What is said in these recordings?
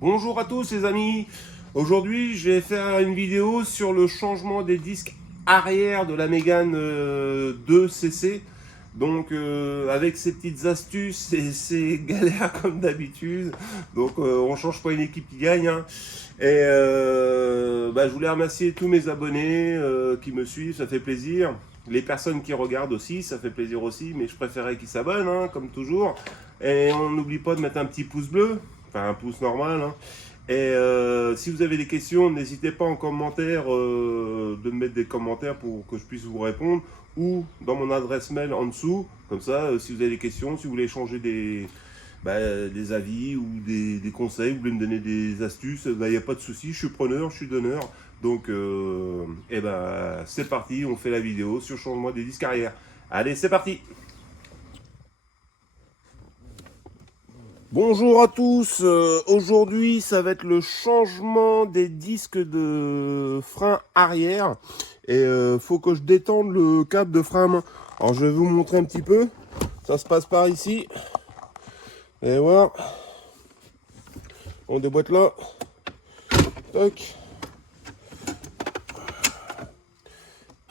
Bonjour à tous les amis. Aujourd'hui je vais faire une vidéo sur le changement des disques arrière de la Mégane 2CC. Donc avec ces petites astuces et ces galères comme d'habitude. Donc on change pas une équipe qui gagne, hein. Et je voulais remercier tous mes abonnés qui me suivent, ça fait plaisir. Les personnes qui regardent aussi, ça fait plaisir aussi, mais je préférais qu'ils s'abonnent, hein, comme toujours. Et on n'oublie pas de mettre un petit pouce bleu, enfin un pouce normal, hein. Et si vous avez des questions, n'hésitez pas en commentaire de me mettre des commentaires pour que je puisse vous répondre, ou dans mon adresse mail en dessous. Comme ça, si vous avez des questions, si vous voulez changer des avis ou des conseils, vous voulez me donner des astuces, il n'y a pas de souci, je suis preneur, je suis donneur. Donc, c'est parti, on fait la vidéo sur changement des disques arrière. Allez, c'est parti. Bonjour à tous, aujourd'hui ça va être le changement des disques de frein arrière. Et faut que je détende le câble de frein à main. Alors je vais vous montrer un petit peu, ça se passe par ici. Vous allez voir, on déboîte là, toc.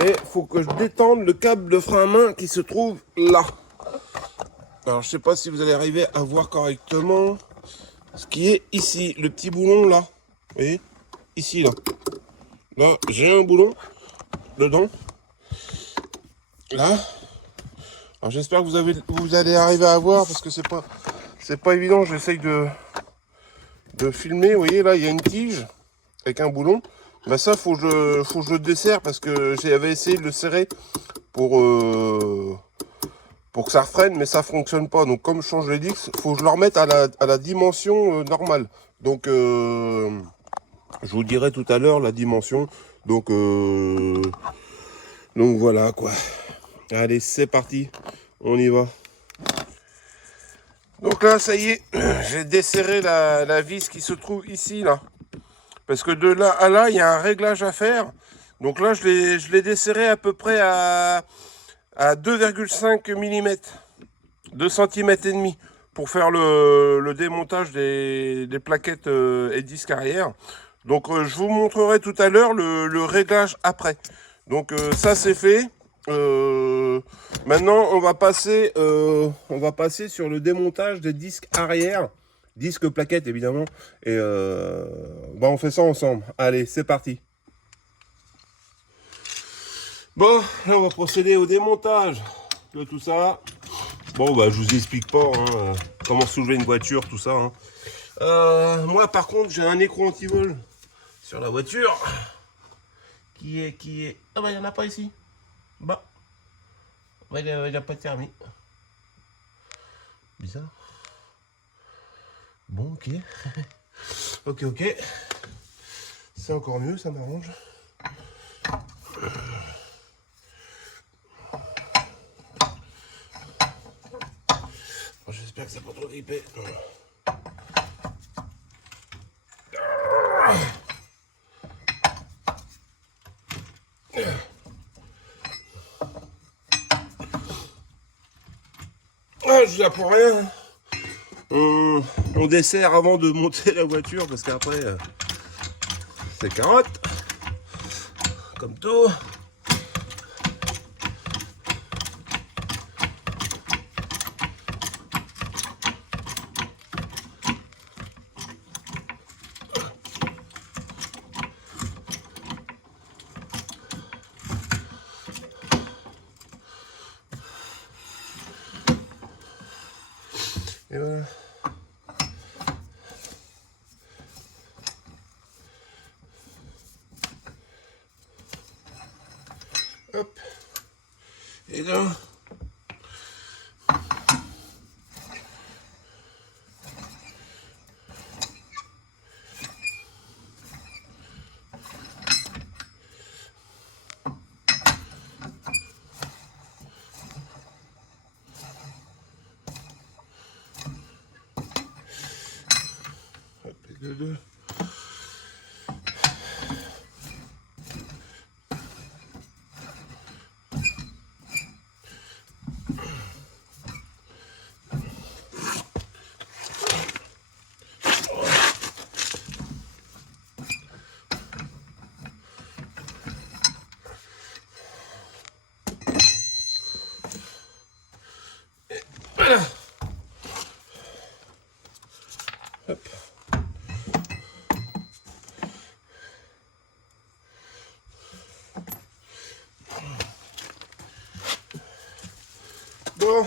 Et faut que je détende le câble de frein à main qui se trouve là. Alors je sais pas si vous allez arriver à voir correctement ce qui est ici, le petit boulon là. Vous voyez, ici là. Là, j'ai un boulon dedans. Là. Alors j'espère que vous allez arriver à voir parce que c'est pas évident. J'essaye de filmer. Vous voyez là, il y a une tige avec un boulon. Bah ça, faut que je le desserre parce que j'avais essayé de le serrer pour que ça refreine, mais ça fonctionne pas. Donc comme je change les disques, faut que je le remette à la dimension normale. Donc je vous dirai tout à l'heure la dimension. Donc voilà quoi. Allez, c'est parti. On y va. Donc là, ça y est, j'ai desserré la vis qui se trouve ici, là. Parce que de là à là, il y a un réglage à faire. Donc là, je l'ai desserré à peu près à 2,5 mm, 2 cm et demi, pour faire le démontage des plaquettes et disques arrière. Donc je vous montrerai tout à l'heure le réglage après. Donc ça c'est fait. Maintenant on va passer sur le démontage des disques arrière, disques plaquettes évidemment. Et on fait ça ensemble. Allez, c'est parti. Bon, là on va procéder au démontage de tout ça. Bon, je vous explique pas comment soulever une voiture, tout ça, hein. Moi, par contre, j'ai un écran anti-vol sur la voiture qui est. Ah il n'y en a pas ici. Il n'y a pas de thermique. Bizarre. Bon, ok. ok. C'est encore mieux, ça m'arrange. J'espère que ça va pas trop gripper. Je suis là pour rien. On dessert avant de monter la voiture parce qu'après c'est carotte. Comme tout. Et voilà. Hop. Et là. Hop, et de deux. Hop. Bon.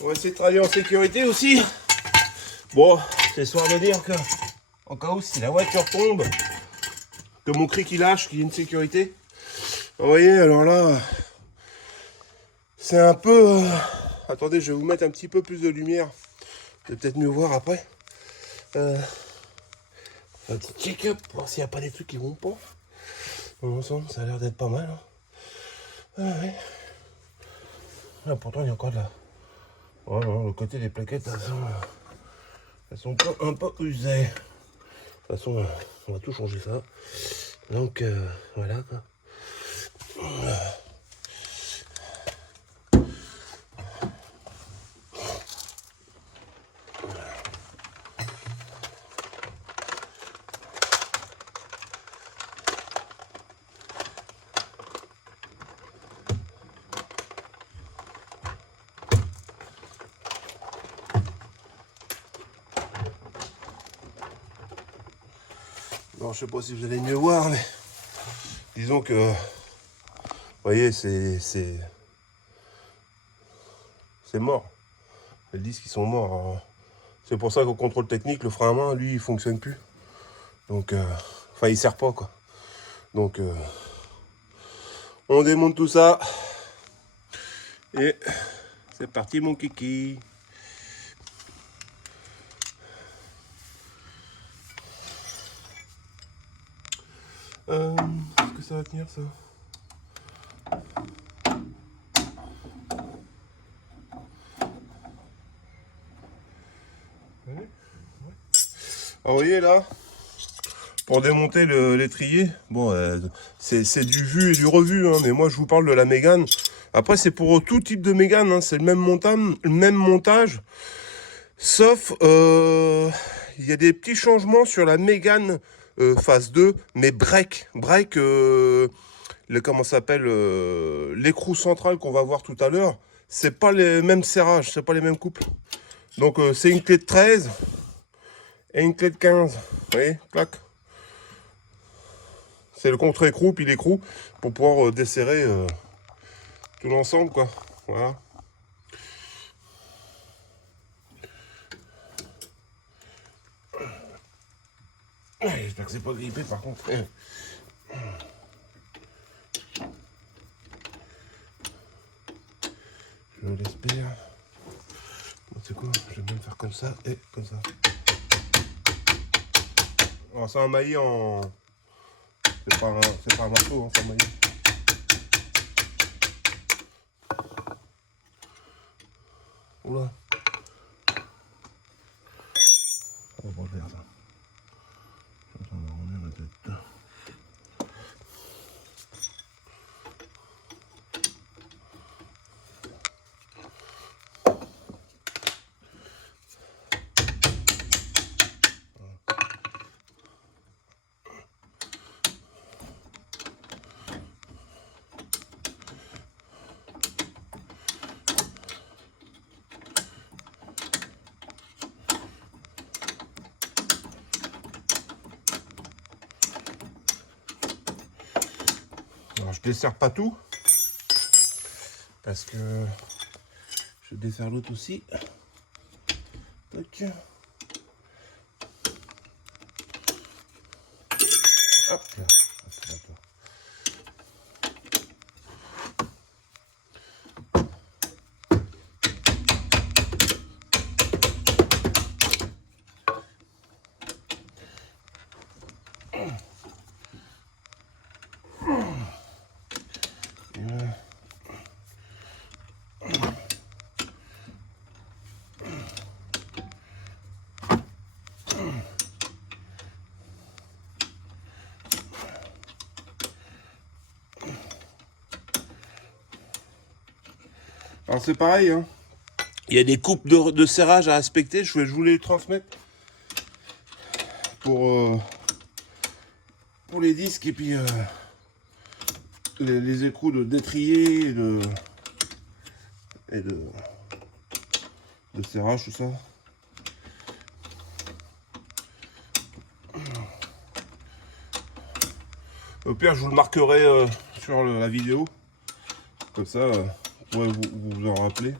On va essayer de travailler en sécurité aussi. Bon, c'est histoire de dire que, en cas où si la voiture tombe, que mon cri qui lâche, qu'il y ait une sécurité. Vous voyez, alors là, c'est un peu... Attendez, je vais vous mettre un petit peu plus de lumière. Vous allez peut-être mieux voir après. Un petit check-up pour voir s'il n'y a pas des trucs qui vont pas. Dans l'ensemble, ça a l'air d'être pas mal. Hein. Ah, ouais. Ah, pourtant, il y a encore de la... Oh non, le côté des plaquettes, elles sont un peu usées. De toute façon, on va tout changer ça. Donc, voilà quoi. Alors, je sais pas si vous allez mieux voir, mais disons que, vous voyez, c'est mort. Les disques, ils sont morts. C'est pour ça qu'au contrôle technique, le frein à main, lui, il fonctionne plus. Donc, enfin, il sert pas, quoi. Donc, on démonte tout ça. Et c'est parti, mon kiki. Est-ce que ça va tenir, ça? Ouais. Alors, vous voyez là, pour démonter l'étrier, bon, c'est du vu et du revu, hein, mais moi je vous parle de la Mégane. Après, c'est pour tout type de Mégane, hein, c'est le même montage, sauf il y a des petits changements sur la Mégane phase 2, mais break, comment ça s'appelle, l'écrou central qu'on va voir tout à l'heure, c'est pas les mêmes serrages, c'est pas les mêmes couples. Donc c'est une clé de 13 et une clé de 15. Vous voyez, clac. C'est le contre-écrou puis l'écrou pour pouvoir desserrer tout l'ensemble, quoi. Voilà. J'espère que c'est pas grippé par contre. Je l'espère. C'est quoi? Je vais même faire comme ça et comme ça. Alors c'est un maillet en... C'est pas un marteau, hein, c'est un maillet. Oula. On va pas faire ça. On va remettre la tête. Alors je desserre pas tout parce que je desserre l'autre aussi. Tac. Hop là. Alors c'est pareil, hein. Il y a des coupes de serrage à respecter, je voulais les transmettre pour les disques et puis les écrous d'étrier et de serrage, tout ça. Au pire, je vous le marquerai sur la vidéo, comme ça vous pourrez vous en rappeler.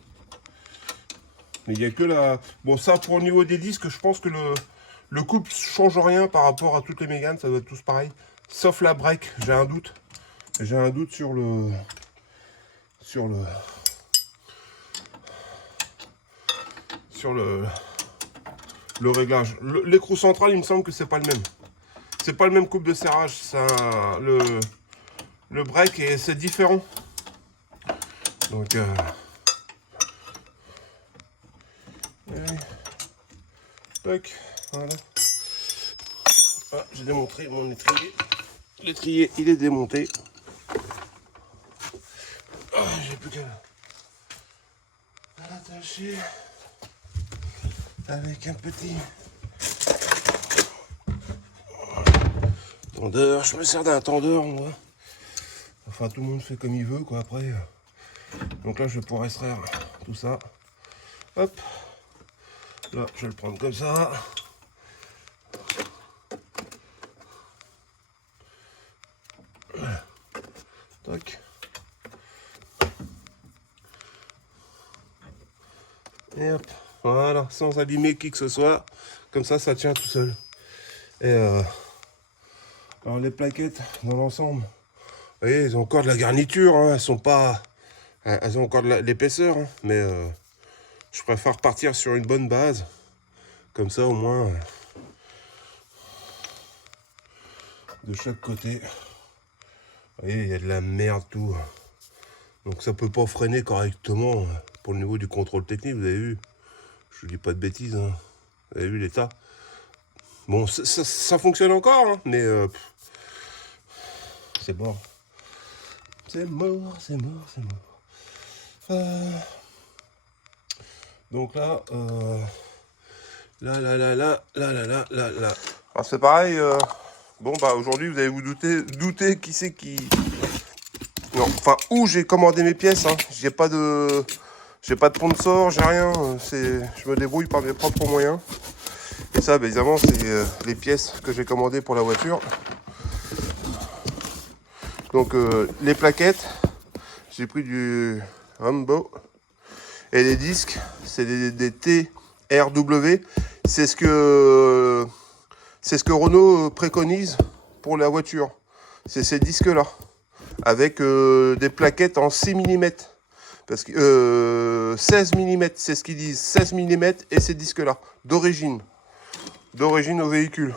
Mais il n'y a que la... Bon, ça pour le niveau des disques, je pense que le couple change rien par rapport à toutes les Mégane, ça doit être tous pareil. Sauf la break, j'ai un doute. J'ai un doute sur le réglage. L'écrou central, il me semble que c'est pas le même. C'est pas le même couple de serrage. Ça, le break, et c'est différent. Donc... tac, voilà. Ah, j'ai démonté mon étrier. L'étrier, il est démonté. Ah, j'ai plus qu'à l'attacher avec un petit tendeur. Je me sers d'un tendeur, moi. Enfin, tout le monde fait comme il veut, quoi, après. Donc là, je vais pouvoir extraire tout ça. Hop. Là, je vais le prendre comme ça. Tac. Et hop. Voilà, sans abîmer qui que ce soit. Comme ça, ça tient tout seul. Et alors les plaquettes dans l'ensemble, vous voyez, elles ont encore de la garniture, hein, elles sont pas... Elles ont encore de l'épaisseur, hein, mais je préfère partir sur une bonne base. Comme ça, au moins, de chaque côté. Vous voyez, il y a de la merde, tout. Donc ça peut pas freiner correctement pour le niveau du contrôle technique, vous avez vu. Je dis pas de bêtises, hein. Vous avez vu l'état. Bon, ça fonctionne encore, hein, mais c'est mort. C'est mort, c'est mort, c'est mort. Donc là, là. Alors c'est pareil. Bon bah aujourd'hui vous allez vous douter qui c'est qui. Non, enfin où j'ai commandé mes pièces. Hein. J'ai pas de sponsor, j'ai rien. Je me débrouille par mes propres moyens. Et ça, bah, évidemment, c'est les pièces que j'ai commandées pour la voiture. Donc les plaquettes, j'ai pris du Rambo. Et les disques, c'est des TRW. C'est ce que Renault préconise pour la voiture. C'est ces disques-là. Avec des plaquettes en 6 mm. Parce que 16 mm, c'est ce qu'ils disent. 16 mm et ces disques-là. D'origine au véhicule.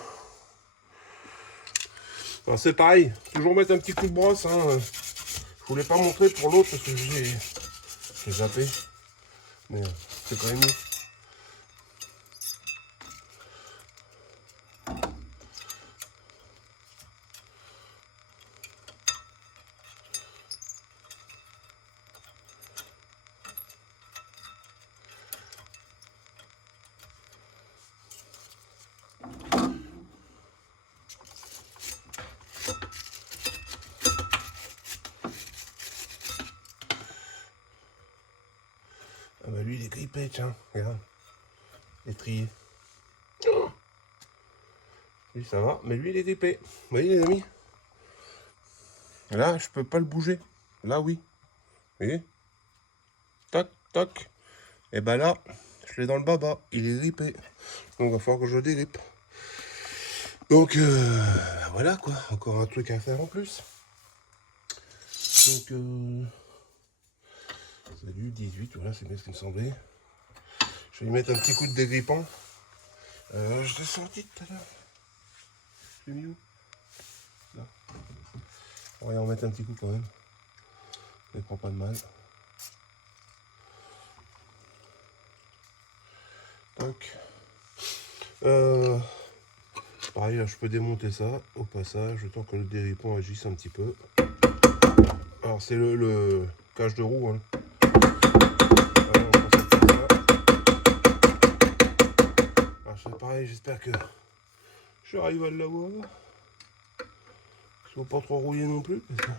C'est pareil. Toujours mettre un petit coup de brosse. Hein. Je voulais pas montrer pour l'autre parce que j'ai zappé. Mais c'est quand même mieux. Ah bah lui il est grippé, tiens, regarde. Étrier. Oh, lui ça va, mais lui il est grippé. Vous voyez les amis? Là je peux pas le bouger. Là oui. Vous voyez? Tac, tac. Et bah là, je l'ai dans le baba. Il est grippé. Donc il va falloir que je le dégrippe. Donc voilà quoi. Encore un truc à faire en plus. Donc salut 18, voilà c'est bien ce qui me semblait. Je vais lui mettre un petit coup de dégrippant. Je l'ai sorti tout à l'heure. Je l'ai mis où? Là. On va y en mettre un petit coup quand même. Ne prend pas de mal. Tac. Pareil là je peux démonter ça au passage, le temps que le dégrippant agisse un petit peu. Alors c'est le cage de roue, hein. Alors c'est pareil, j'espère que j'arrive à l'avoir. Il ne faut pas trop rouiller non plus. Parce que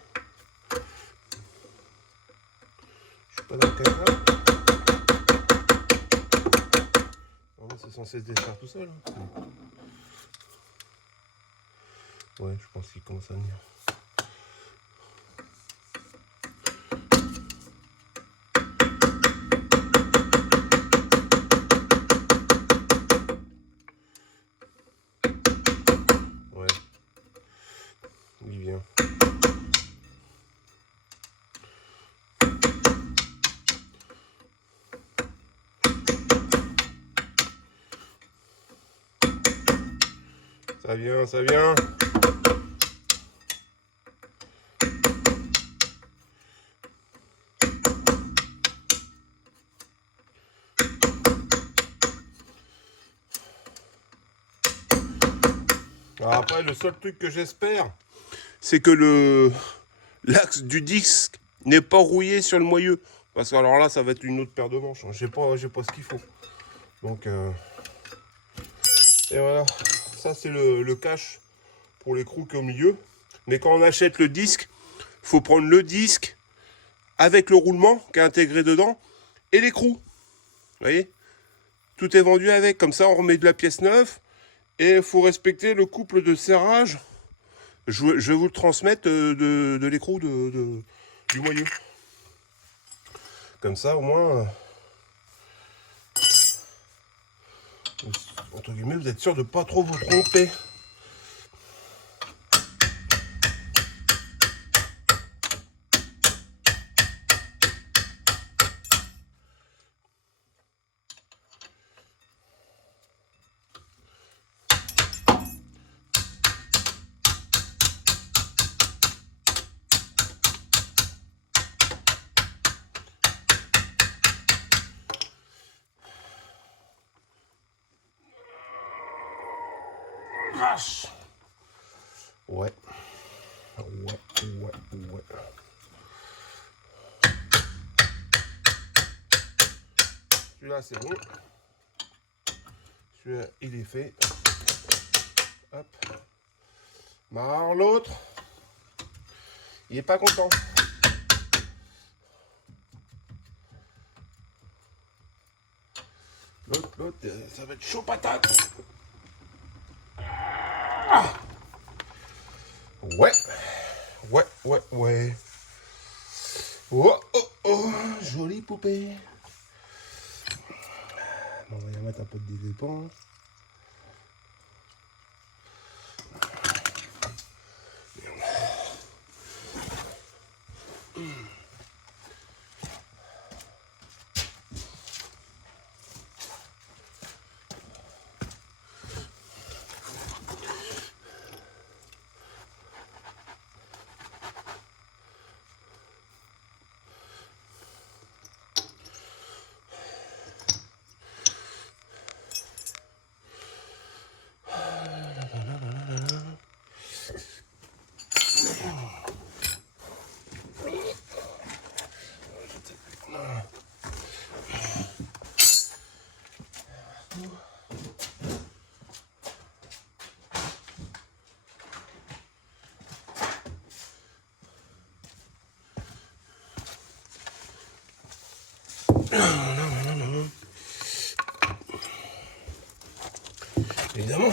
je suis pas dans le caca. C'est censé se défaire tout seul. Hein. Ouais, je pense qu'il commence à venir. Ouais, il vient. Ça vient, ça vient. Alors après, le seul truc que j'espère, c'est que l'axe du disque n'est pas rouillé sur le moyeu. Parce que alors là, ça va être une autre paire de manches. Hein. J'ai pas ce qu'il faut. Donc, et voilà. Ça, c'est le cache pour les crooks au milieu. Mais quand on achète le disque, il faut prendre le disque avec le roulement qui est intégré dedans et l'écrou. Vous voyez? Tout est vendu avec. Comme ça, on remet de la pièce neuve. Et il faut respecter le couple de serrage. Je vais vous le transmettre de l'écrou du moyeu. Comme ça, au moins, entre guillemets, vous êtes sûr de ne pas trop vous tromper. Vache. Ouais. Celui-là, c'est bon. Celui-là, il est fait. Hop. Mais alors l'autre, il est pas content. L'autre, ça va être chaud patate. Ah. Ouais. Oh, jolie poupée. Bon, on va y mettre un peu de dédépend. Non. Évidemment,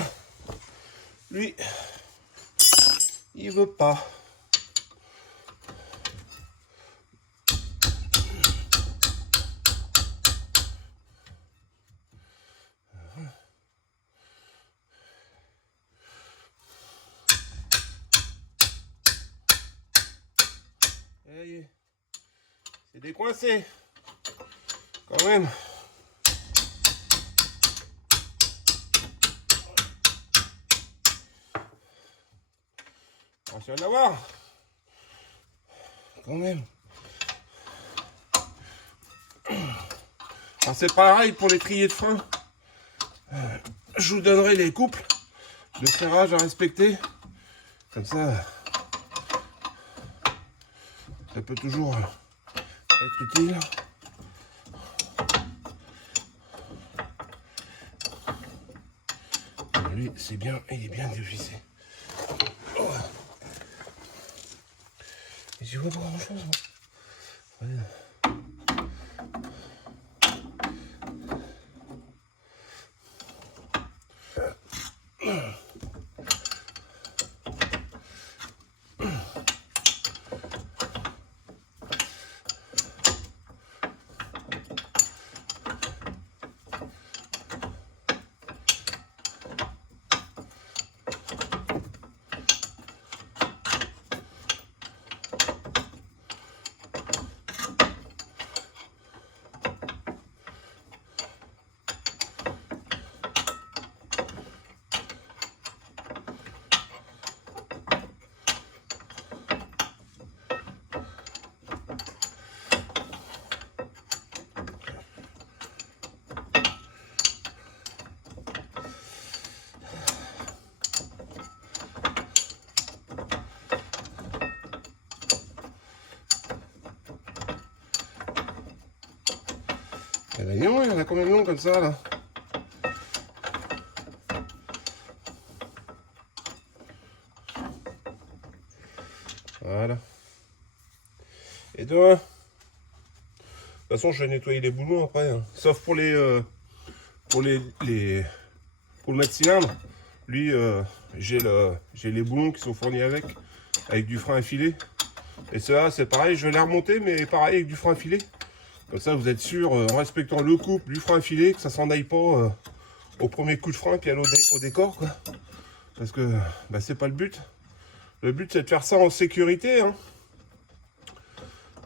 lui, il veut pas. C'est décoincé. Quand même. Attention d'avoir. Quand même. Alors c'est pareil pour les triers de frein. Je vous donnerai les couples de serrage à respecter. Comme ça, ça peut toujours être utile. lui, c'est bien, il est bien dévissé. Oh. Et j'y vois pas grand chose, moi. Ouais. Eh ben non, il y en a combien de longs comme ça là? Voilà. Et toi? De toute façon, je vais nettoyer les boulons après, hein. Sauf pour pour le mètre cylindre. Lui, j'ai les boulons qui sont fournis avec du frein à filet. Et cela, c'est pareil, je vais les remonter, mais pareil avec du frein à filet. Comme ça, vous êtes sûr, en respectant le couple du frein à filet, que ça s'en aille pas au premier coup de frein, puis aller au décor, quoi. Parce que bah, c'est pas le but. Le but, c'est de faire ça en sécurité, hein.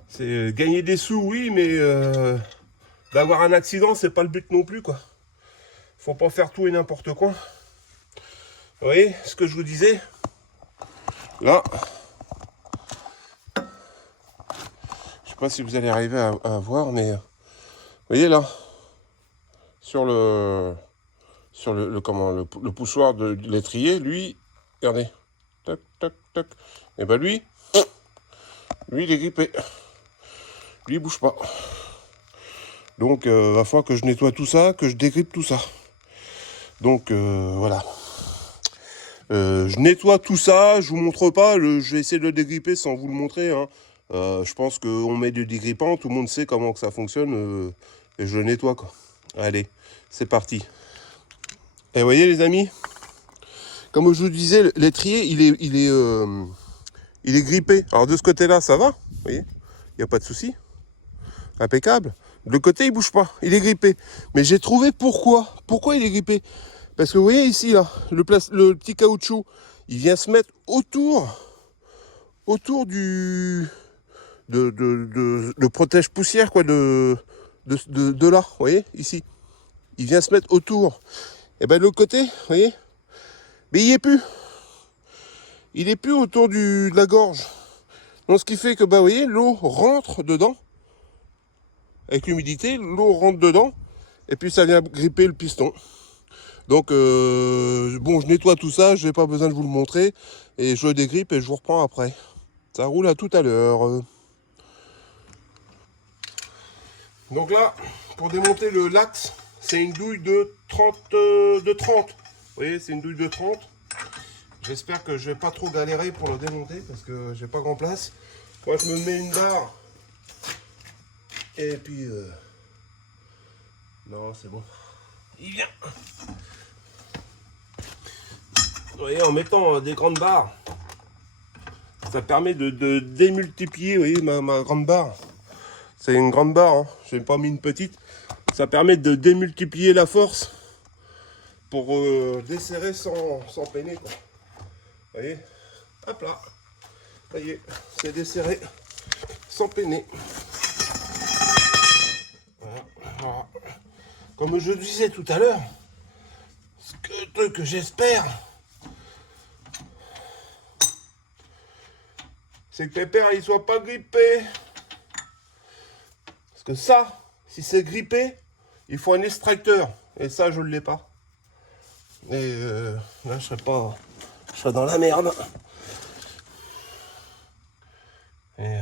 C'est gagner des sous, oui, mais d'avoir un accident, c'est pas le but non plus, quoi. Faut pas faire tout et n'importe quoi. Vous voyez ce que je vous disais? Là, je sais pas si vous allez arriver à voir, mais vous voyez là, sur le poussoir de l'étrier, lui, regardez, tac, tac, tac, et ben lui, il est grippé. Lui, il bouge pas. Donc, va falloir que je nettoie tout ça, que je dégrippe tout ça. Donc, voilà. Je nettoie tout ça, je vous montre pas, je vais essayer de le dégripper sans vous le montrer, hein. Je pense qu'on met du dégrippant, tout le monde sait comment que ça fonctionne, et je le nettoie, quoi. Allez, c'est parti. Et vous voyez les amis, comme je vous disais, l'étrier il est grippé. Alors de ce côté-là, ça va, vous voyez, il n'y a pas de souci, impeccable. De l'autre côté, il bouge pas, il est grippé. Mais j'ai trouvé pourquoi. Pourquoi il est grippé? Parce que vous voyez ici, là, le petit caoutchouc, il vient se mettre autour de protège poussière, quoi, de là, vous voyez, ici. Il vient se mettre autour. Et ben de l'autre côté, vous voyez, mais il n'y est plus. Il est plus autour de la gorge. Donc ce qui fait que, bah, vous voyez, l'eau rentre dedans. Avec l'humidité, l'eau rentre dedans. Et puis ça vient gripper le piston. Donc, bon, je nettoie tout ça, je n'ai pas besoin de vous le montrer. Et je le dégrippe et je vous reprends après. Ça roule à tout à l'heure. Donc là, pour démonter l'axe, c'est une douille de 30. Vous voyez, c'est une douille de 30. J'espère que je vais pas trop galérer pour le démonter parce que j'ai pas grand place. Moi, je me mets une barre. Et puis... non, c'est bon. Il vient. Vous voyez, en mettant des grandes barres, ça permet de démultiplier, vous voyez, ma grande barre. C'est une grande barre, hein. Je n'ai pas mis une petite. Ça permet de démultiplier la force pour desserrer sans peiner, quoi. Vous voyez, hop là. Ça y est, c'est desserré sans peiner. Voilà, voilà. Comme je disais tout à l'heure, ce que j'espère, c'est que Pépère il soit pas grippé. Parce que ça, si c'est grippé, il faut un extracteur. Et ça, je ne l'ai pas. Et là, je serais dans la merde. Et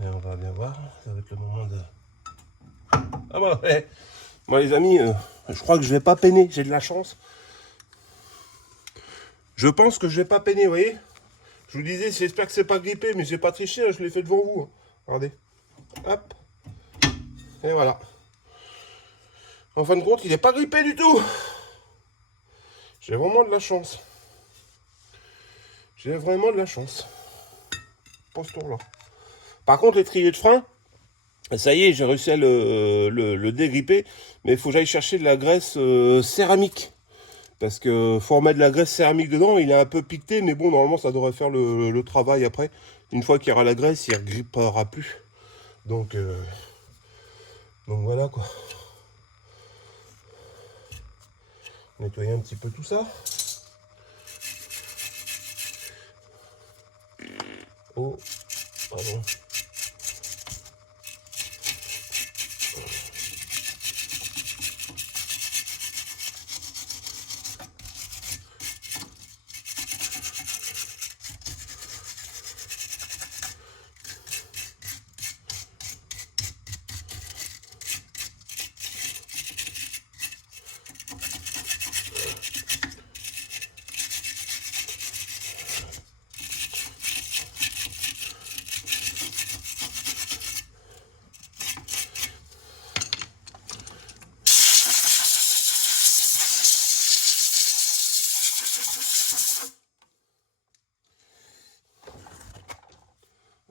on va bien voir. Ça va être le moment de... Ah bah ouais, Moi les amis, je crois que je vais pas peiner, j'ai de la chance. Je pense que je vais pas peiner, vous voyez. Je vous disais, j'espère que c'est pas grippé, mais j'ai pas triché, je l'ai fait devant vous. Hein. Regardez. Hop. Et voilà. En fin de compte, il n'est pas grippé du tout. J'ai vraiment de la chance. J'ai vraiment de la chance. Pour ce tour-là. Par contre, l'étrier de frein, ça y est, j'ai réussi à le dégripper. Mais il faut que j'aille chercher de la graisse céramique. Parce que faut remettre de la graisse céramique dedans. Il est un peu piqueté, mais bon, normalement, ça devrait faire le travail après. Une fois qu'il y aura la graisse, il ne grippera plus. Donc voilà quoi. Nettoyer un petit peu tout ça. Oh, pardon.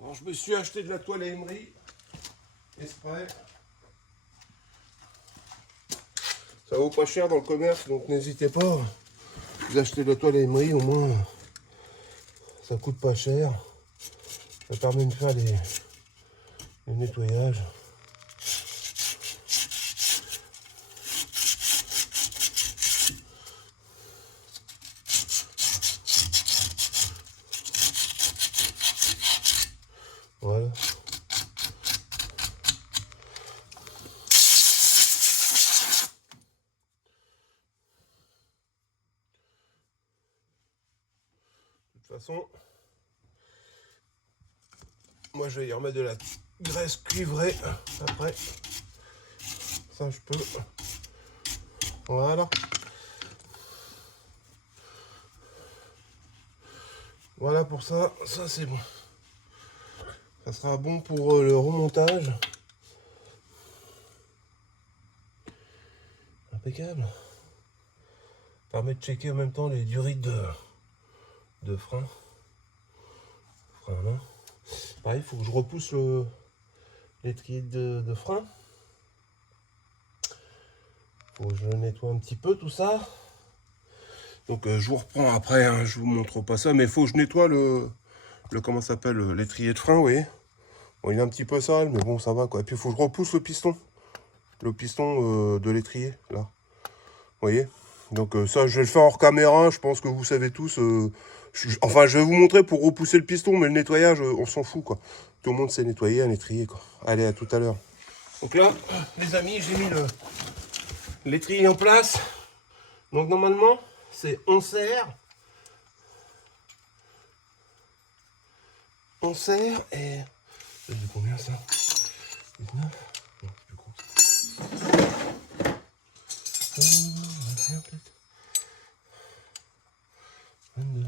Alors, je me suis acheté de la toile à Emery. Exprès. Ça vaut pas cher dans le commerce, donc n'hésitez pas. Vous achetez de la toile à Emery, au moins ça coûte pas cher. Ça permet de faire les nettoyages. Voilà. De toute façon, moi je vais y remettre de la graisse cuivrée après. Ça je peux. Voilà. Voilà pour ça. Ça c'est bon. Ça sera bon pour le remontage. Impeccable. Permet de checker en même temps les durées de frein. Frein à main. Pareil, il faut que je repousse l'étrier de frein. Faut que je le nettoie un petit peu tout ça. Donc je vous reprends après, hein, je vous montre pas ça, mais il faut que je nettoie le comment ça s'appelle, l'étrier de frein, vous voyez. Bon, il est un petit peu sale, mais bon, ça va quoi. Et puis il faut que je repousse le piston de l'étrier, là. Vous voyez. Donc ça, je vais le faire hors caméra, je pense que vous savez tous. Enfin, je vais vous montrer pour repousser le piston, mais le nettoyage, on s'en fout, quoi. Tout le monde sait nettoyer un étrier, quoi. Allez, à tout à l'heure. Donc là, les amis, j'ai mis l'étrier en place. Donc normalement, c'est on serre et... Ça fait combien ça? 19? Non, c'est plus gros. On va faire peut-être 22.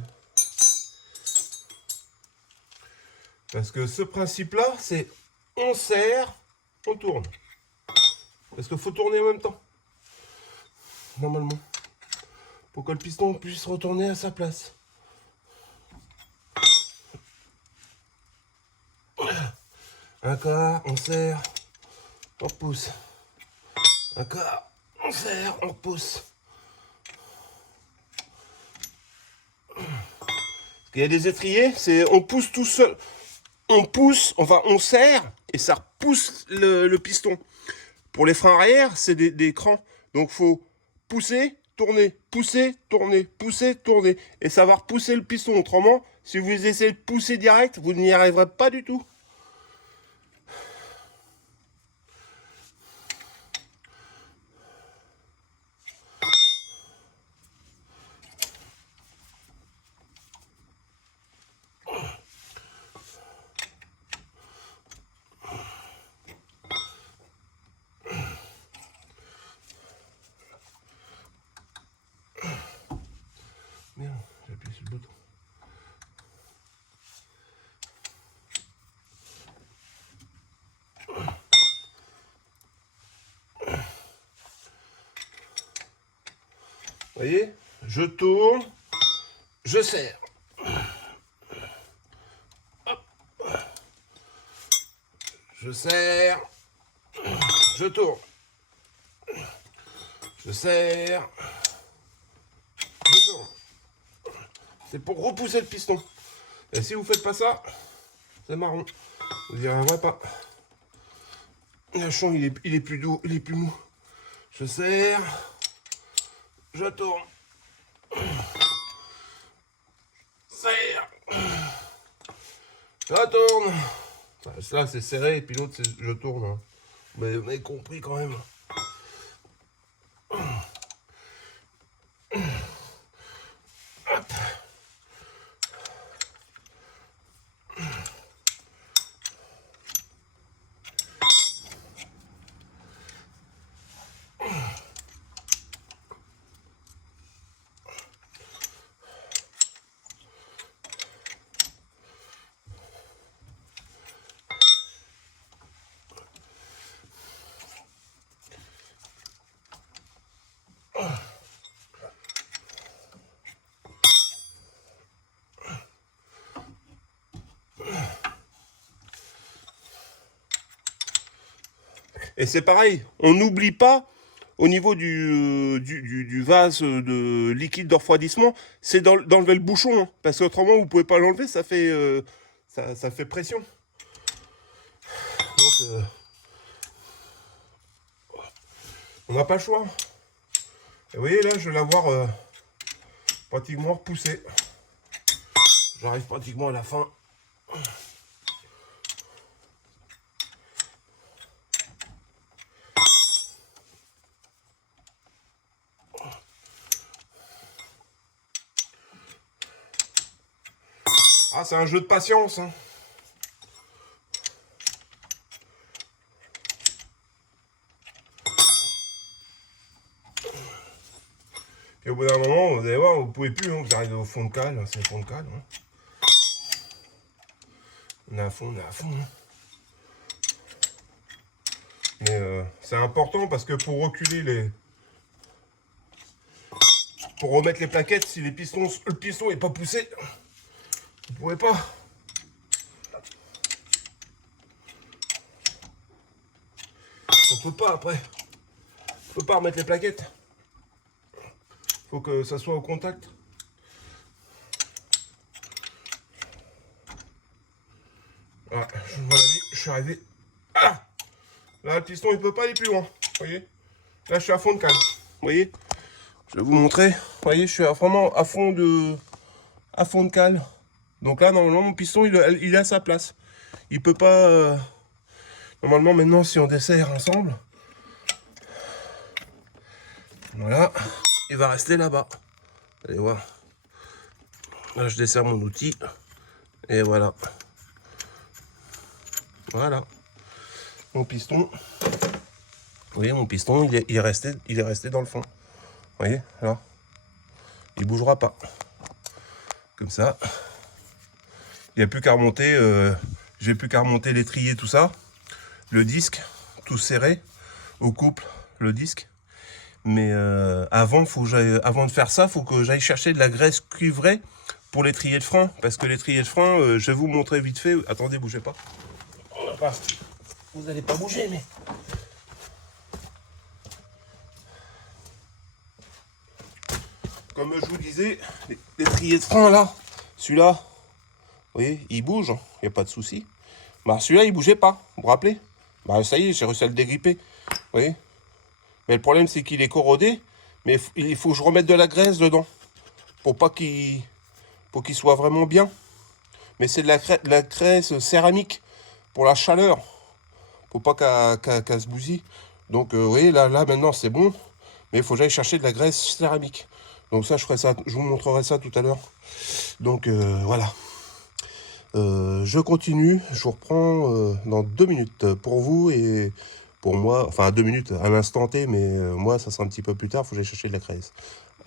Parce que ce principe-là, c'est on serre, on tourne. Parce qu'il faut tourner en même temps. Normalement. Pour que le piston puisse retourner à sa place. Un quart, on serre, on repousse. Un quart, on serre, on repousse. Parce qu'il y a des étriers, c'est on pousse tout seul. On pousse, enfin on serre et ça repousse le piston. Pour les freins arrière, c'est des crans. Donc faut pousser, tourner, pousser, tourner, pousser, tourner. Et ça va repousser le piston. Autrement, si vous essayez de pousser direct, vous n'y arriverez pas du tout. voyez, je tourne, je serre. Hop. Je serre, je tourne. Je serre, je tourne. C'est pour repousser le piston. Et si vous faites pas ça, c'est marron. Vous n'y arriverez pas. Le champ, il est plus doux, il est plus mou. Je serre, je tourne. Serre, je tourne. Enfin, là, c'est serré, et puis l'autre, c'est je tourne. Hein. Mais vous m'avez compris quand même. Hop. Et c'est pareil, on n'oublie pas au niveau du vase de liquide de refroidissement, c'est d'enlever le bouchon, hein, parce qu'autrement vous pouvez pas l'enlever, ça fait pression. Donc on n'a pas le choix. Et vous voyez là, je vais l'avoir pratiquement repoussé. J'arrive pratiquement à la fin. Ah, c'est un jeu de patience. Hein. Et au bout d'un moment, vous allez voir, vous pouvez plus. Hein, vous arrivez au fond de cale. Hein, c'est le fond de cale. Hein. On est à fond, on est à fond. Hein. Mais c'est important parce que pour reculer les... Pour remettre les plaquettes, si le piston est pas poussé, vous pouvez pas. On peut pas après. On peut pas remettre les plaquettes. Faut que ça soit au contact. Voilà, je suis arrivé. Ah, là, le piston il peut pas aller plus loin. Vous voyez? Là, je suis à fond de cale. Vous voyez? Je vais vous montrer. Vous voyez, je suis vraiment à fond de cale. Donc là, normalement, mon piston, il est à sa place. Il peut pas... Normalement, maintenant, si on desserre ensemble, voilà, il va rester là-bas. Allez voir. Là, je desserre mon outil. Et voilà. Voilà. Mon piston. Vous voyez, mon piston, il est resté dans le fond. Vous voyez, là. Il bougera pas. Comme ça. Il n'y a plus qu'à remonter. J'ai plus qu'à remonter l'étrier, tout ça. Le disque, tout serré. Au couple, le disque. Mais avant de faire ça, il faut que j'aille chercher de la graisse cuivrée pour l'étrier de frein. Parce que l'étrier de frein, je vais vous montrer vite fait. Attendez, bougez pas. Vous n'allez pas bouger, mais... Comme je vous disais, l'étrier de frein, là, celui-là, vous voyez, il bouge, il n'y a pas de souci. Bah, celui-là, il bougeait pas, vous vous rappelez? Bah, ça y est, j'ai réussi à le dégripper, vous voyez? Mais le problème, c'est qu'il est corrodé, mais il faut que je remette de la graisse dedans, pour qu'il soit vraiment bien. Mais c'est de la graisse céramique, pour la chaleur, pour pas qu'elle se bousille. Donc, vous voyez, là, maintenant, c'est bon, mais il faut que j'aille chercher de la graisse céramique. Donc ça, je vous montrerai ça tout à l'heure. Donc voilà. Je continue, je vous reprends dans 2 minutes pour vous et pour moi, enfin 2 minutes à l'instant T, mais moi ça sera un petit peu plus tard, il faut que j'aille chercher de la graisse.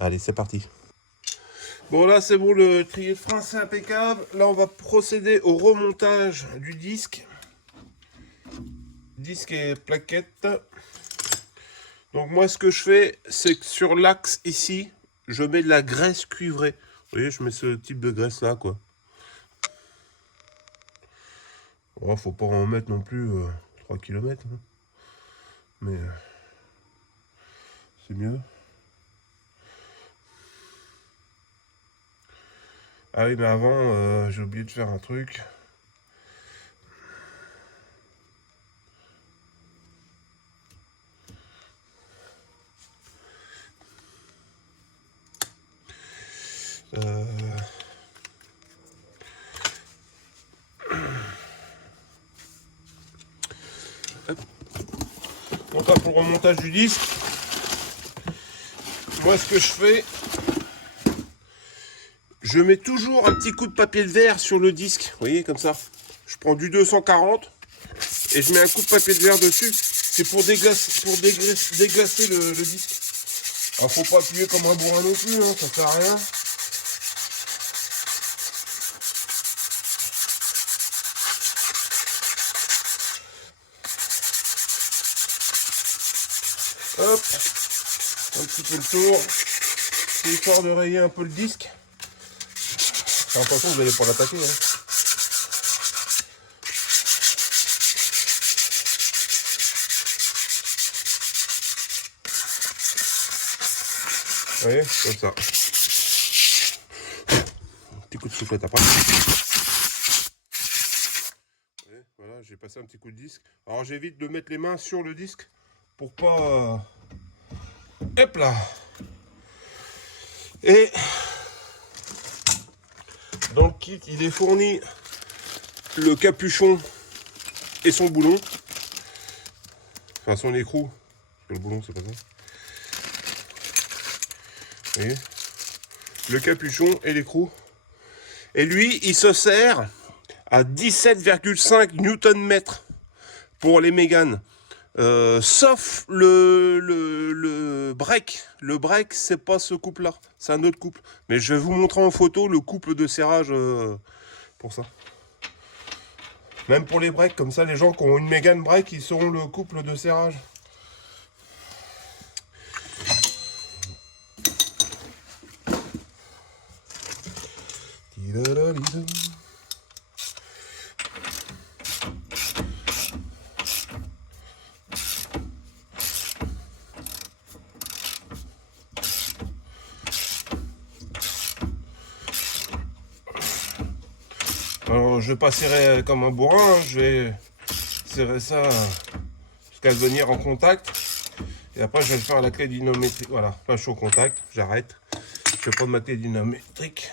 Allez, c'est parti. Bon là c'est bon, le trier de frein c'est impeccable. Là on va procéder au remontage du disque. Disque et plaquette. Donc moi ce que je fais, c'est que sur l'axe ici, je mets de la graisse cuivrée. Vous voyez, je mets ce type de graisse là, quoi. Oh, faut pas en mettre non plus 3 km. Hein. Mais c'est mieux. Ah oui, mais avant, j'ai oublié de faire un truc. Donc là, pour le remontage du disque, moi, ce que je fais, je mets toujours un petit coup de papier de verre sur le disque. Vous voyez, comme ça. Je prends du 240 et je mets un coup de papier de verre dessus. C'est pour déglacer le disque. Alors, faut pas appuyer comme un bourrin non plus, hein, ça sert à rien. Hop, un petit peu le tour. C'est histoire de rayer un peu le disque. Enfin, de toute façon, vous n'allez pas l'attaquer. Hein. Vous voyez, comme ça. Un petit coup de soufflette après. Et voilà, j'ai passé un petit coup de disque. Alors j'évite de mettre les mains sur le disque pour pas... Hop là. Et dans le kit, il est fourni le capuchon et son boulon. Enfin, son écrou. Parce que le boulon, c'est pas ça. Vous voyez, le capuchon et l'écrou. Et lui, il se sert à 17,5 Nm pour les Mégane. Sauf le break. Le break, c'est pas ce couple-là. C'est un autre couple. Mais je vais vous montrer en photo le couple de serrage pour ça. Même pour les breaks, comme ça, les gens qui ont une Mégane break, ils sauront le couple de serrage. Alors je vais pas serrer comme un bourrin, hein. Je vais serrer ça jusqu'à venir en contact. Et après je vais le faire à la clé dynamétrique. Voilà, là je suis au contact, j'arrête. Je vais prendre ma clé dynamétrique.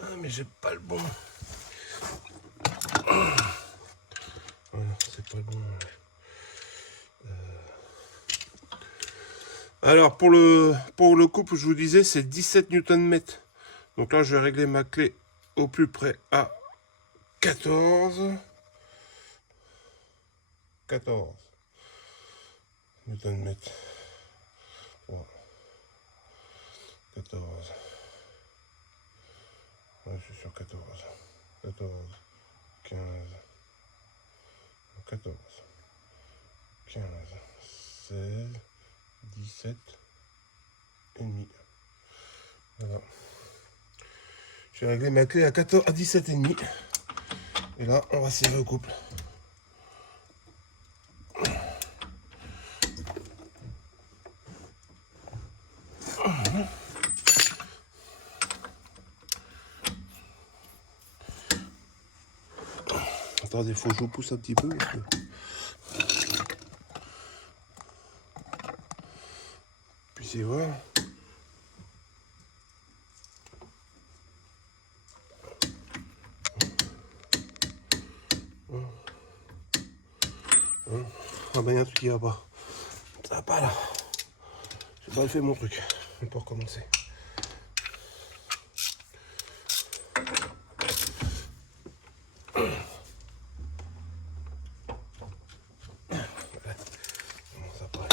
Ah mais j'ai pas le bon. Voilà, c'est pas le bon. Alors pour le couple, je vous disais, c'est 17 Nm. Donc là je vais régler ma clé au plus près à 14 Nm. Voilà. 14. Ouais, je suis sur 14. 14. 15. 14. 15. 16. 17 et demi. Voilà. J'ai réglé ma clé à 17 et demi. Et là, on va serrer le couple. Attendez, faut que je vous pousse un petit peu. Parce que... Puissez voir. Ah ben il y a un truc qui va pas. Ça va pas là. J'ai pas fait mon truc. Je vais pas recommencer. Ça paraît.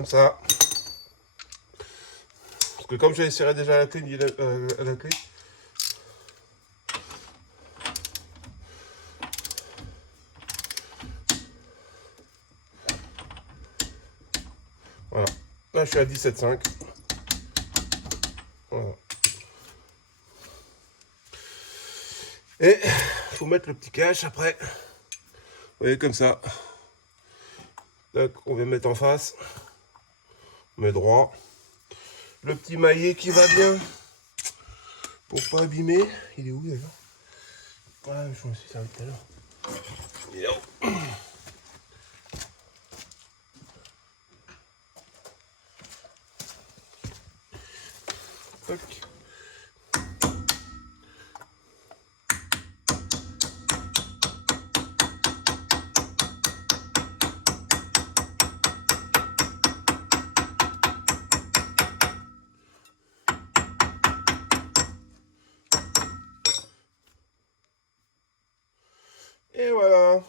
comme ça. Parce que comme j'ai serré déjà à la clé, voilà. Là, je suis à 17,5. Voilà. Et il faut mettre le petit cache après. Vous voyez, comme ça. Donc, on va mettre en face. On met droit. Le petit maillet qui va bien. Pour pas abîmer. Il est où d'ailleurs? Ouais, je me suis servi tout à l'heure. Il est là. Tac. Et voilà.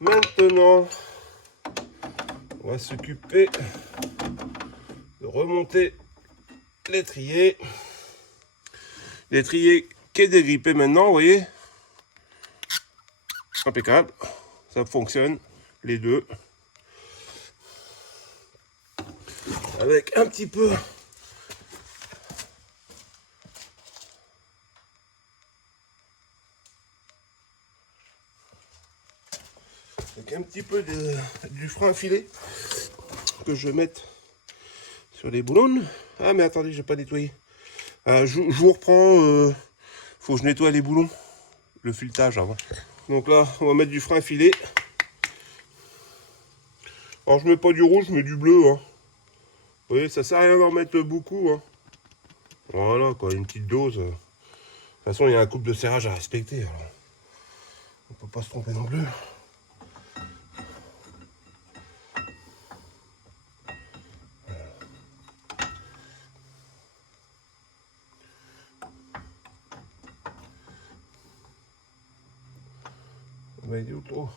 Maintenant, on va s'occuper de remonter l'étrier. L'étrier qui est dégrippé maintenant, vous voyez. Impeccable. Ça fonctionne, les deux. Avec un petit peu du frein à filet que je vais mettre sur les boulons. Ah mais attendez, j'ai pas nettoyé. Je vous reprends. Faut que je nettoie les boulons, le filetage avant. Donc là, on va mettre du frein à filet. Alors je mets pas du rouge, je mets du bleu. Hein. Vous voyez, ça sert à rien d'en mettre beaucoup. Hein. Voilà quoi, une petite dose. De toute façon, il y a un couple de serrage à respecter. Alors. On peut pas se tromper non plus. Mais il est où trop?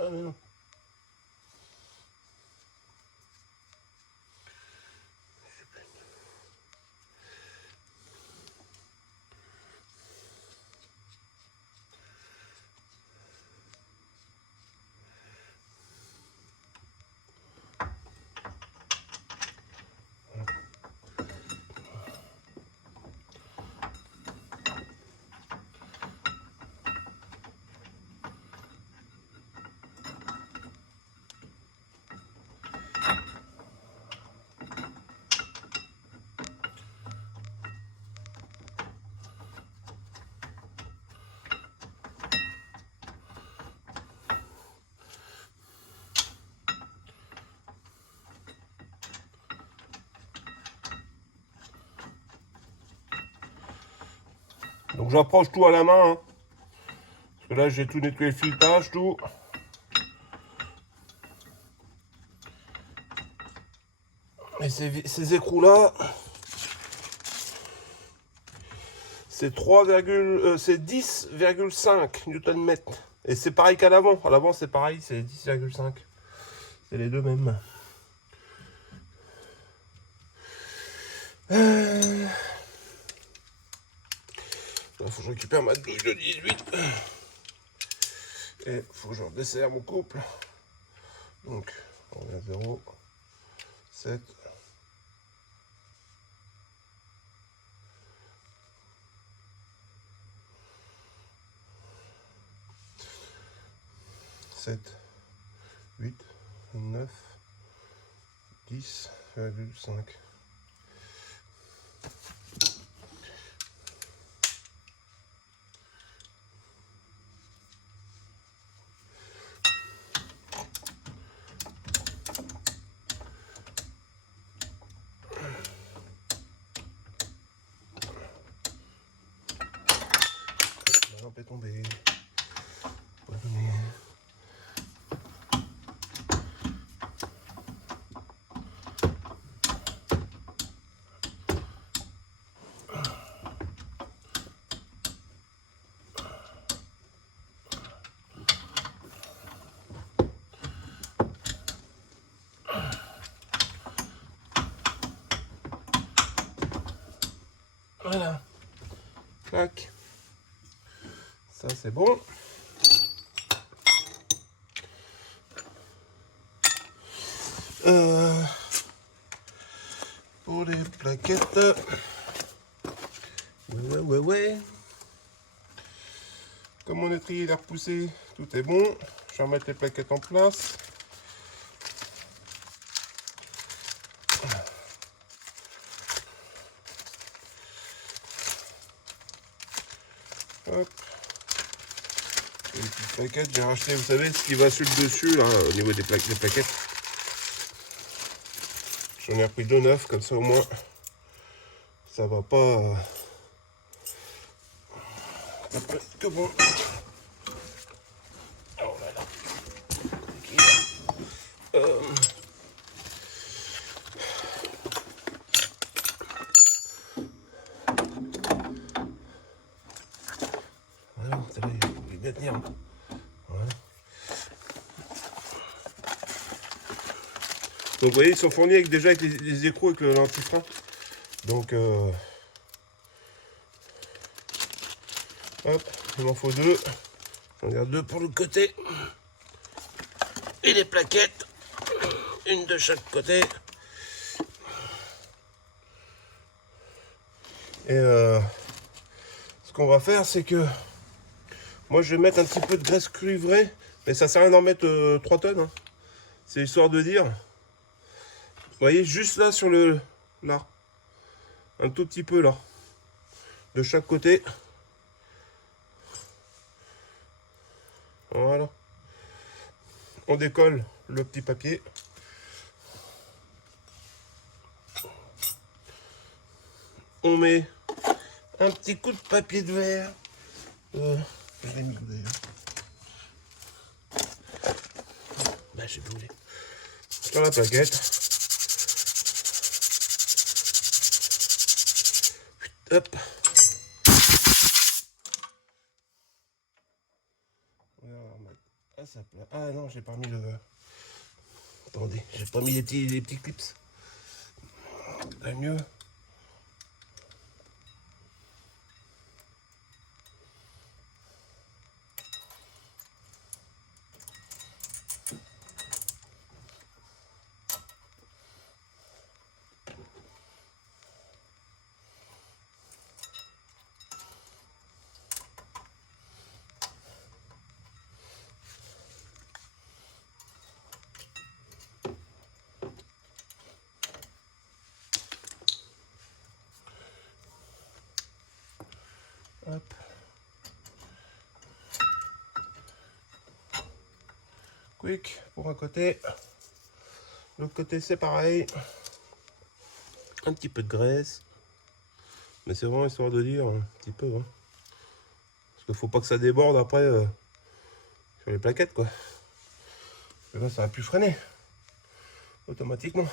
Ah mais non. Donc j'approche tout à la main. Hein. Parce que là j'ai tout nettoyé le filetage, tout. Et ces écrous-là, c'est 10,5 Nm. Et c'est pareil qu'à l'avant. À l'avant, c'est pareil, c'est 10,5. C'est les deux mêmes. Là, faut que je récupère ma douche de 18. Et faut que je redesserre mon couple. Donc, on est à 0, 7. 7, 8, 9, 10,5. La lampe est tombée. Voilà. Tac. Ça c'est bon. Pour les plaquettes. Ouais. Comme mon étrier est repoussé, tout est bon. Je vais remettre les plaquettes en place. Hop. Et les petites plaquettes, j'ai racheté, vous savez, ce qui va sur le dessus, là, au niveau des plaquettes. J'en ai repris 2 neufs, comme ça au moins, ça va pas... que bon. Oh là là. Voilà, vous savez, il faut bien tenir. Voilà. Donc vous voyez, ils sont fournis avec, déjà avec les écrous avec l'anti-frein. Donc hop, il m'en faut 2. J'en garde 2 pour le côté. Et les plaquettes, une de chaque côté. Et ce qu'on va faire, c'est que moi je vais mettre un petit peu de graisse cuivrée, mais ça sert à rien d'en mettre 3 tonnes. Hein. C'est histoire de dire. Vous voyez, juste là sur le... Là. Un tout petit peu là. De chaque côté. Voilà. On décolle le petit papier. On met un petit coup de papier de verre. Je l'ai mis où d'ailleurs? Bah, j'ai brûlé. Sur la plaquette. Hop. Ah, ça plaît. Ah non, j'ai pas mis le... Attendez, j'ai pas mis les petits clips. C'est mieux. Hop. Quick pour un côté. L'autre côté c'est pareil. Un petit peu de graisse. Mais c'est vraiment histoire de dire un petit peu. Hein. Parce qu'il faut pas que ça déborde après sur les plaquettes quoi. Et là ça va plus freiner. Automatiquement.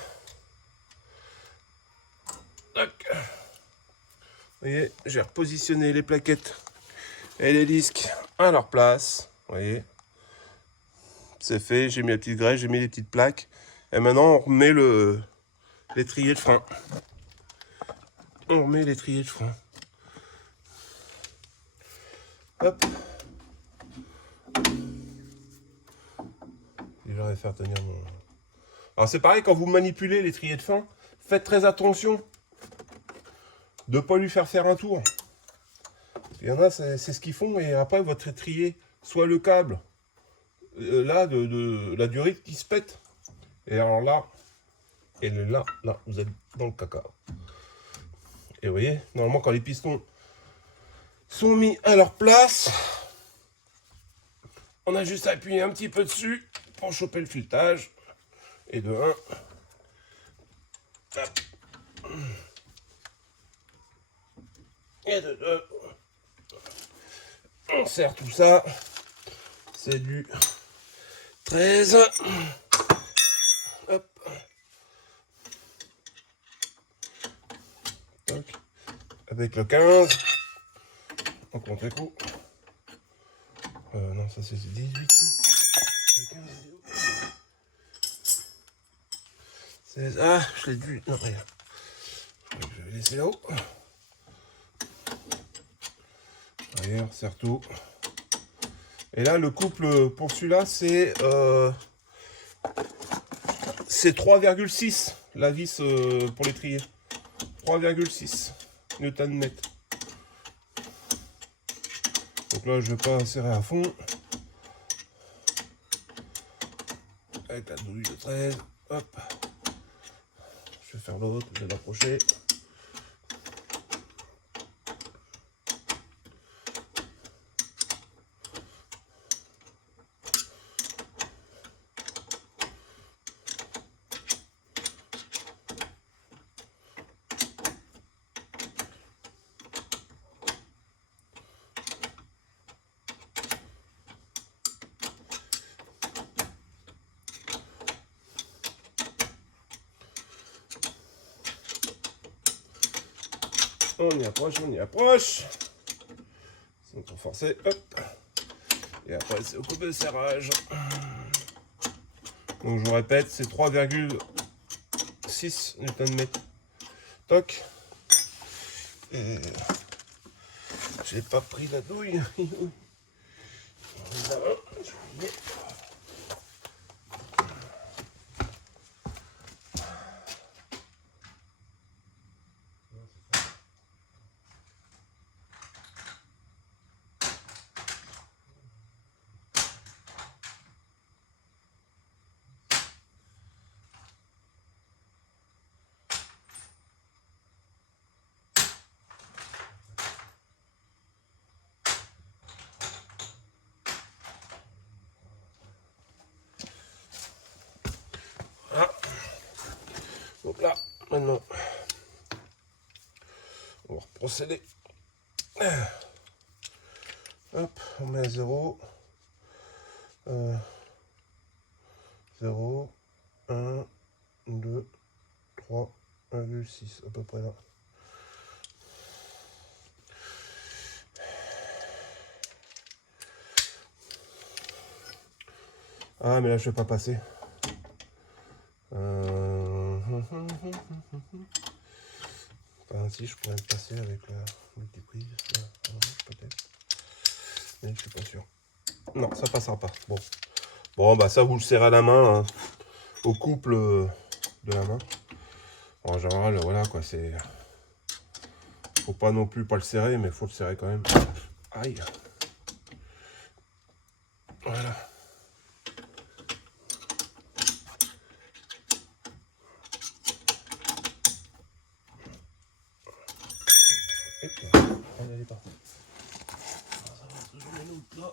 Vous voyez, j'ai repositionné les plaquettes et les disques à leur place. Vous voyez, c'est fait. J'ai mis la petite grève, j'ai mis les petites plaques. Et maintenant, on remet l'étrier de frein. On remet l'étrier de frein. Hop. Et je vais faire tenir mon... Alors c'est pareil, quand vous manipulez l'étrier de frein, faites très attention de ne pas lui faire un tour. Il y en a, c'est ce qu'ils font, et après votre étrier, soit le câble, là, de la durite qui se pète. Et alors là, là, vous êtes dans le caca. Et vous voyez, normalement quand les pistons sont mis à leur place, on a juste à appuyer un petit peu dessus pour choper le filetage. Et de 1, et de 2, on serre tout ça. C'est du 13. Hop. Donc, avec le 15. On compte les coups. Non, ça c'est 18. Le 15, 16. Ah, je l'ai dû. Non, regarde. Je vais laisser là-haut. Allez, on serre tout. Et là, le couple pour celui-là, c'est 3,6 la vis pour l'étrier. 3,6 Nm. Donc là, je ne vais pas serrer à fond. Avec la douille de 13. Hop. Je vais faire l'autre, je vais l'approcher. On y approche, on y approche. Sans trop forcer, hop. Et après, c'est au coup de serrage. Donc, je vous répète, c'est 3,6 Nm. Toc. Et j'ai pas pris la douille. Ah. Donc là, maintenant, on va procéder. Hop, on met à 0. 0, 1, 2, 3, 1,6 à peu près là. Ah, mais là, je vais pas passer. Enfin, si, je pourrais me passer avec la multiprise. Peut-être. Mais je suis pas sûr. Non, ça passera pas. Bon. Bon, bah ça, vous le serrez à la main, hein, au couple de la main. En général, voilà, quoi, c'est... Faut pas non plus pas le serrer, mais faut le serrer quand même. Aïe. Voilà. Et puis, allez, elle est partie. Ça va toujours les autres là.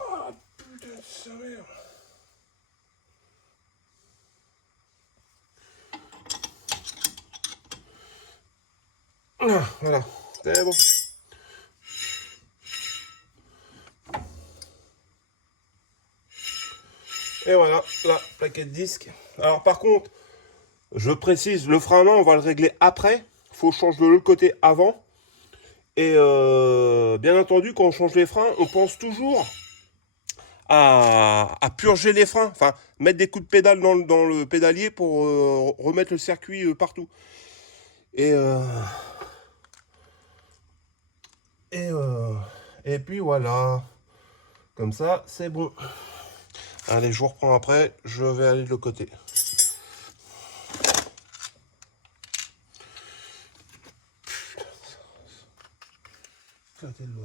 Ah, putain de sa mère. Voilà, c'est bon. Et voilà, la plaquette disque. Alors par contre, je précise, le frein à main, on va le régler après. Il faut changer de l'autre côté avant. Et bien entendu, quand on change les freins, on pense toujours à purger les freins. Enfin, mettre des coups de pédale dans le pédalier pour remettre le circuit partout. Et, euh, et, euh, et puis voilà. Comme ça, c'est bon. Allez, je vous reprends après. Je vais aller de l'autre côté. Éclater de l'eau.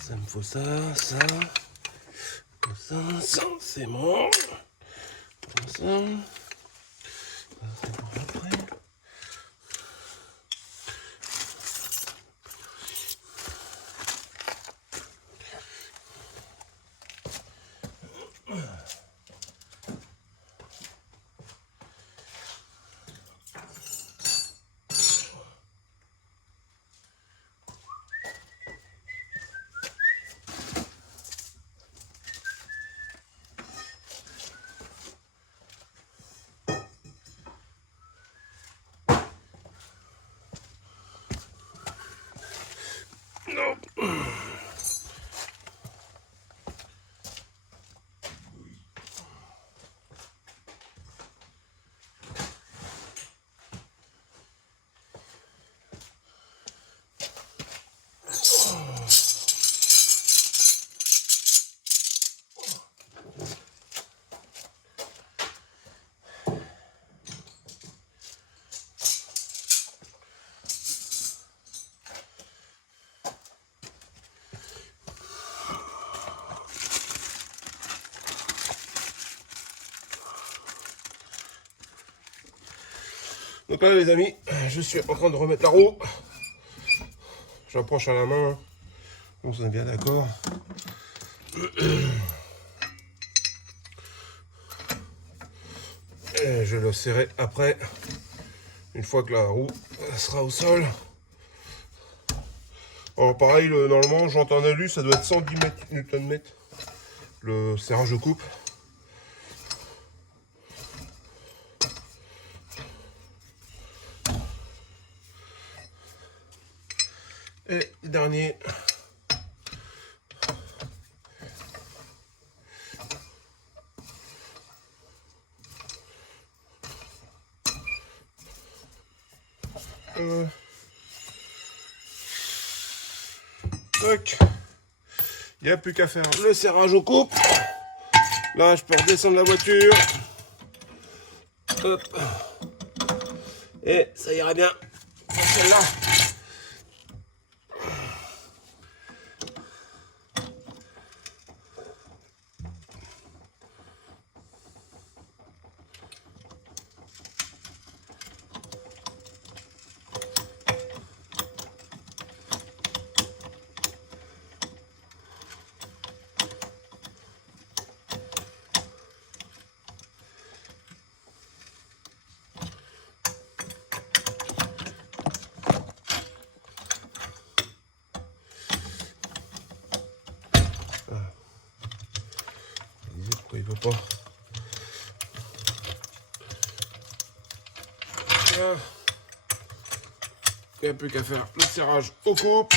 Ça me faut ça, ça, c'est bon. Ça, c'est pour après. Donc là les amis, je suis en train de remettre la roue. J'approche à la main. On est bien d'accord. Et je le serrai après, une fois que la roue sera au sol. Alors pareil, normalement, j'entends un alu, ça doit être 110 Nm. Le serrage de coupe. Et dernier. Tac. Il n'y a plus qu'à faire le serrage au coupe. Là, je peux redescendre la voiture. Hop. Et ça ira bien pour celle-là. Pourquoi il veut pas? Là. Il n'y a plus qu'à faire le serrage au coupe.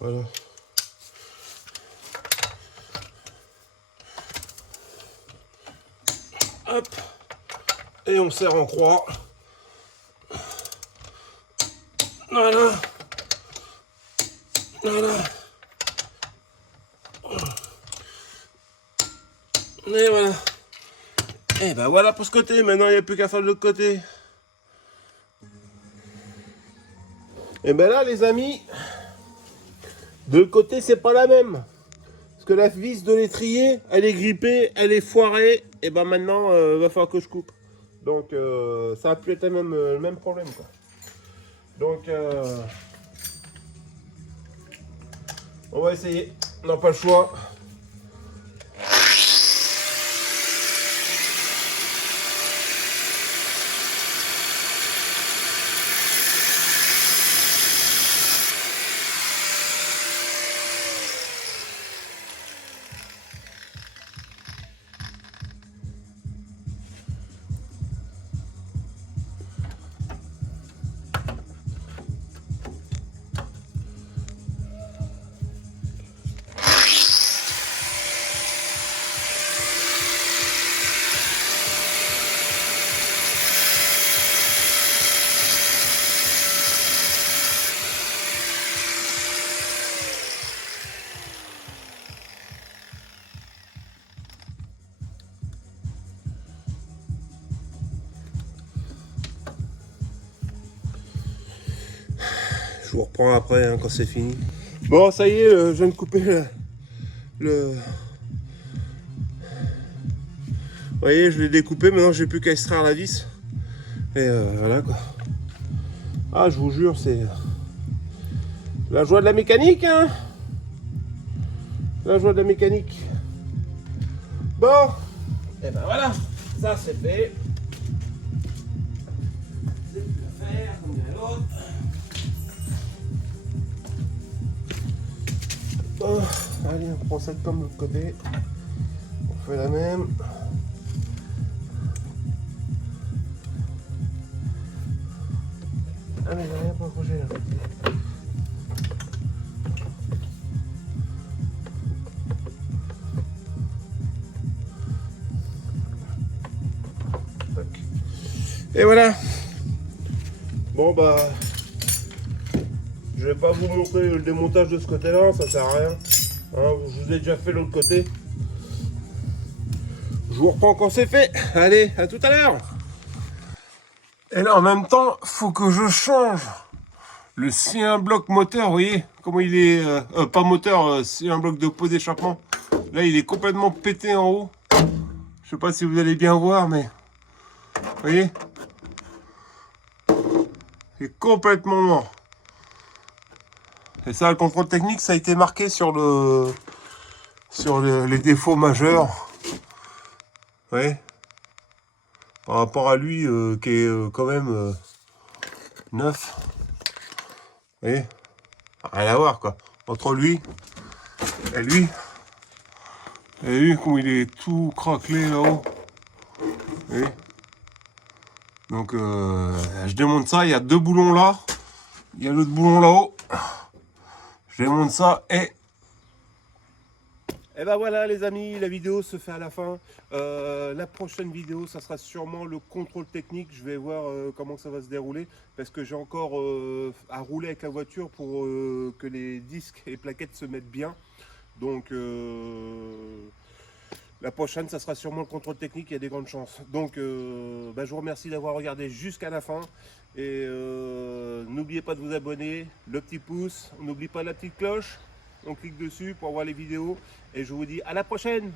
Voilà. Hop. Et on serre en croix. Voilà. Voilà. Et voilà. Et ben voilà pour ce côté. Maintenant, il n'y a plus qu'à faire de l'autre côté. Et ben là, les amis, de l'autre côté, c'est pas la même. Parce que la vis de l'étrier, elle est grippée, elle est foirée. Et ben maintenant, va falloir que je coupe. Donc, ça a pu être le même problème, quoi. Donc, on va essayer. On n'a pas le choix. Je vous reprends après hein, quand c'est fini. Bon, ça y est, je viens de couper le... Vous voyez, je l'ai découpé, maintenant j'ai plus qu'à extraire la vis. Et voilà quoi. Ah, je vous jure, c'est la joie de la mécanique, hein. La joie de la mécanique. Bon, et ben voilà, ça c'est fait. C'est plus à faire, comme dirait l'autre. Bon, allez, on prend ça comme l'autre côté. On fait la même. Ah mais j'ai rien pour accrocher là. Et voilà. Bon bah, je vais pas vous montrer le démontage de ce côté-là, ça sert à rien. Hein, je vous ai déjà fait l'autre côté. Je vous reprends quand c'est fait. Allez, à tout à l'heure. Et là, en même temps, faut que je change le sien bloc moteur. Vous voyez comment il est, pas moteur, sien bloc de pot d'échappement. Là, il est complètement pété en haut. Je sais pas si vous allez bien voir, mais vous voyez, il est complètement mort. Et ça, le contrôle technique, ça a été marqué sur les défauts majeurs. Vous voyez, par rapport à lui qui est quand même neuf. Vous voyez, rien à voir quoi. Entre lui et lui. Et lui, comme il est tout craquelé là-haut. Vous voyez. Donc je démonte ça, il y a deux boulons là. Il y a l'autre boulon là-haut. Je démonte ça et... Et ben voilà les amis, la vidéo se fait à la fin. La prochaine vidéo, ça sera sûrement le contrôle technique. Je vais voir comment ça va se dérouler. Parce que j'ai encore à rouler avec la voiture pour que les disques et plaquettes se mettent bien. Donc la prochaine, ça sera sûrement le contrôle technique, il y a des grandes chances. Donc je vous remercie d'avoir regardé jusqu'à la fin. Et n'oubliez pas de vous abonner, le petit pouce, n'oubliez pas la petite cloche. On clique dessus pour voir les vidéos. Et je vous dis à la prochaine!